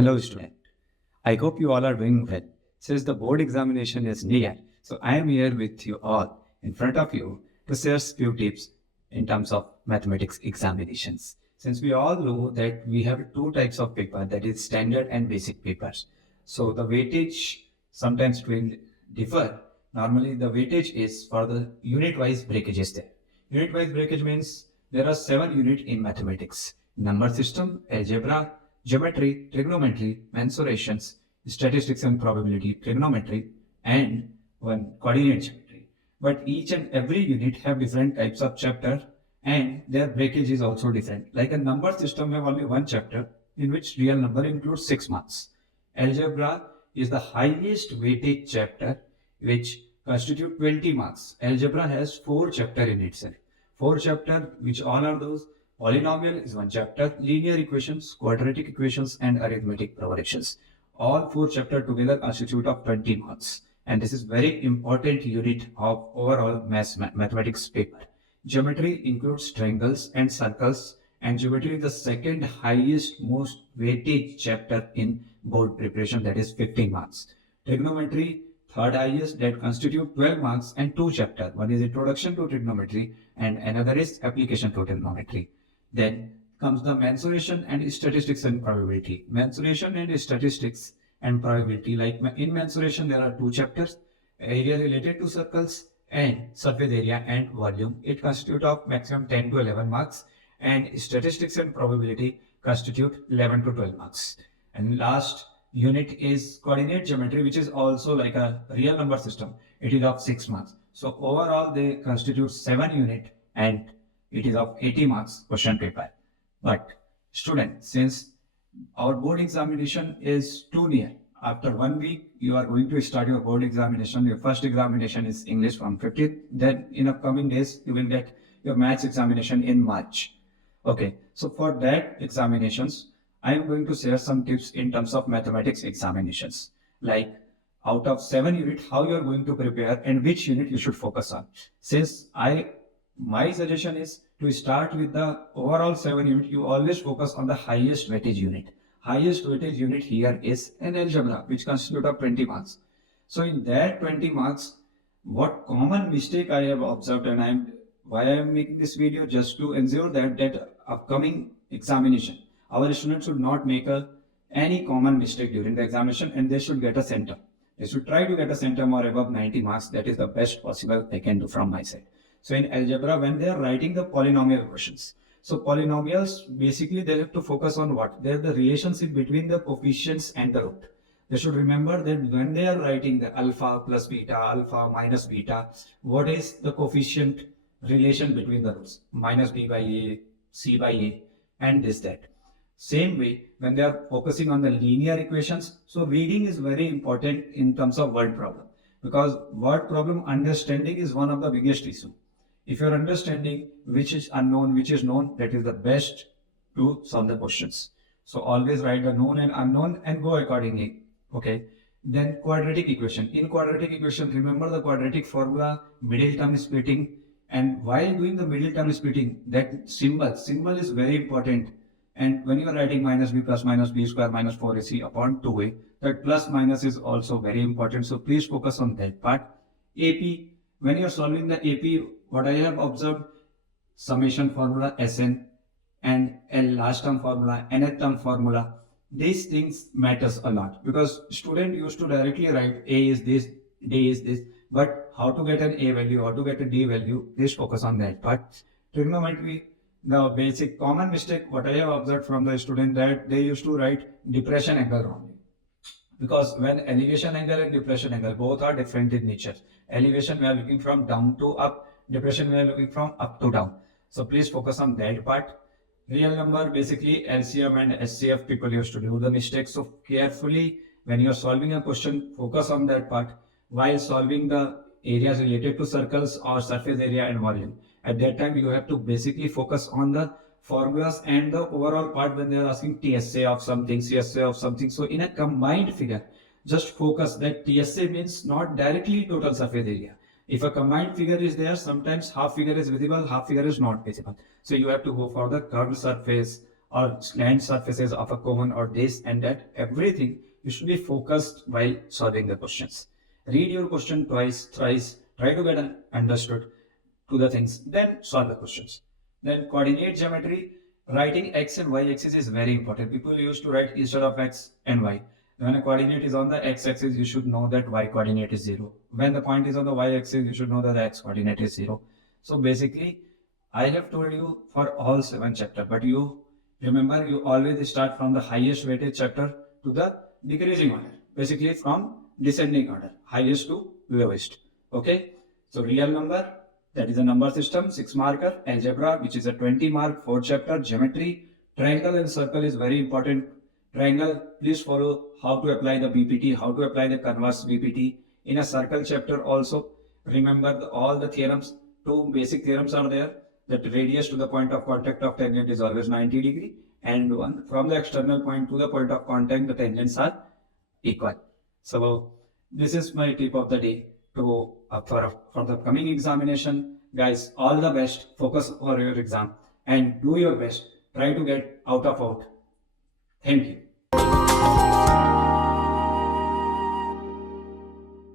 Hello student. I hope you all are doing well. Since the board examination is near, so I am here with you all in front of you to share few tips in terms of mathematics examinations. Since we all know that we have two types of paper, that is standard and basic papers. So the weightage sometimes will differ. Normally the weightage is for the unit-wise breakages there. Unit-wise breakage means there are 7 units in mathematics: number system, algebra, geometry, trigonometry, mensurations, statistics and probability, trigonometry, and one coordinate geometry. But each and every unit have different types of chapter and their breakage is also different. Like a number system have only one chapter in which real number includes 6 marks. Algebra is the highest weightage chapter which constitute 20 marks. Algebra has 4 chapter in itself. 4 chapter which all are those: polynomial is one chapter, linear equations, quadratic equations, and arithmetic progressions. All 4 chapters together constitute of 20 marks. And this is very important unit of overall mathematics paper. Geometry includes triangles and circles, and geometry is the second highest most weightage chapter in board preparation, that is 15 marks. Trigonometry, third highest, that constitute 12 marks and 2 chapters. One is introduction to trigonometry and another is application to trigonometry. Then comes the mensuration and statistics and probability. Mensuration and statistics and probability, like in mensuration there are 2 chapters: area related to circles and surface area and volume. It constitutes of maximum 10 to 11 marks, and statistics and probability constitute 11 to 12 marks. And last unit is coordinate geometry, which is also like a real number system. It is of 6 marks. So overall they constitute 7 unit and it is of 80 marks question paper. But student, since our board examination is too near, after 1 week you are going to start your board examination. Your first examination is English from 15th. Then in upcoming days you will get your maths examination in March. Okay, so for that examinations I am going to share some tips in terms of mathematics examinations, like out of 7 units how you are going to prepare and which unit you should focus on. Since my suggestion is to start with the overall 7 unit, you always focus on the highest weightage unit. Highest weightage unit here is an algebra, which constitutes of 20 marks. So in that 20 marks, what common mistake I have observed, and why I am making this video, just to ensure that upcoming examination, our students should not make any common mistake during the examination, and they should get a center. They should try to get a centum or above 90 marks. That is the best possible they can do from my side. So in algebra, when they are writing the polynomial questions, so polynomials, basically they have to focus on what? They are the relationship between the coefficients and the root. They should remember that when they are writing the alpha plus beta, alpha minus beta, what is the coefficient relation between the roots? Minus b by a, c by a, and this, that. Same way, when they are focusing on the linear equations, so reading is very important in terms of word problem, because word problem understanding is one of the biggest issues. If you are understanding which is unknown, which is known, that is the best to solve the questions. So always write the known and unknown and go accordingly. Okay. Then quadratic equation. In quadratic equation, remember the quadratic formula, middle term splitting. And while doing the middle term splitting, that symbol is very important. And when you are writing minus b plus minus b square minus 4ac upon 2a, that plus minus is also very important. So please focus on that part. AP, when you are solving the AP, what I have observed, summation formula, Sn, and L last term formula, nth term formula, these things matters a lot, because student used to directly write A is this, D is this, but how to get an A value, how to get a D value, please focus on that part. Trigonometry, the basic common mistake what I have observed from the student, that they used to write depression angle wrongly. Because when elevation angle and depression angle both are different in nature. Elevation we are looking from down to up, depression we are looking from up to down. So please focus on that part. Real number, basically LCM and SCF people used to do the mistake. So carefully when you are solving a question, focus on that part while solving the areas related to circles or surface area and volume. At that time you have to basically focus on the formulas and the overall part when they are asking TSA of something, CSA of something. So in a combined figure, just focus that TSA means not directly total surface area. If a combined figure is there, sometimes half figure is visible, half figure is not visible. So you have to go for the curved surface or slant surfaces of a cone or this and that, everything you should be focused while solving the questions. Read your question twice, thrice, try to get understood to the things, then solve the questions. Then coordinate geometry, writing x and y axis is very important. People used to write instead of x and y. When a coordinate is on the x-axis, you should know that y coordinate is 0. When the point is on the y-axis, you should know that the x coordinate is 0. So basically, I have told you for all 7 chapters, but you remember you always start from the highest weighted chapter to the decreasing order. Basically from descending order, highest to lowest. Okay. So real number, that is a number system, 6 marker, algebra, which is a 20 mark, 4 chapter, geometry, triangle and circle is very important. Triangle, please follow how to apply the BPT, how to apply the converse BPT. In a circle chapter also, remember all the theorems. 2 basic theorems are there, that radius to the point of contact of tangent is always 90 degree, and one from the external point to the point of contact, the tangents are equal. So this is my tip of the day to for the coming examination. Guys, all the best, focus for your exam and do your best, try to get out of out. Thank you.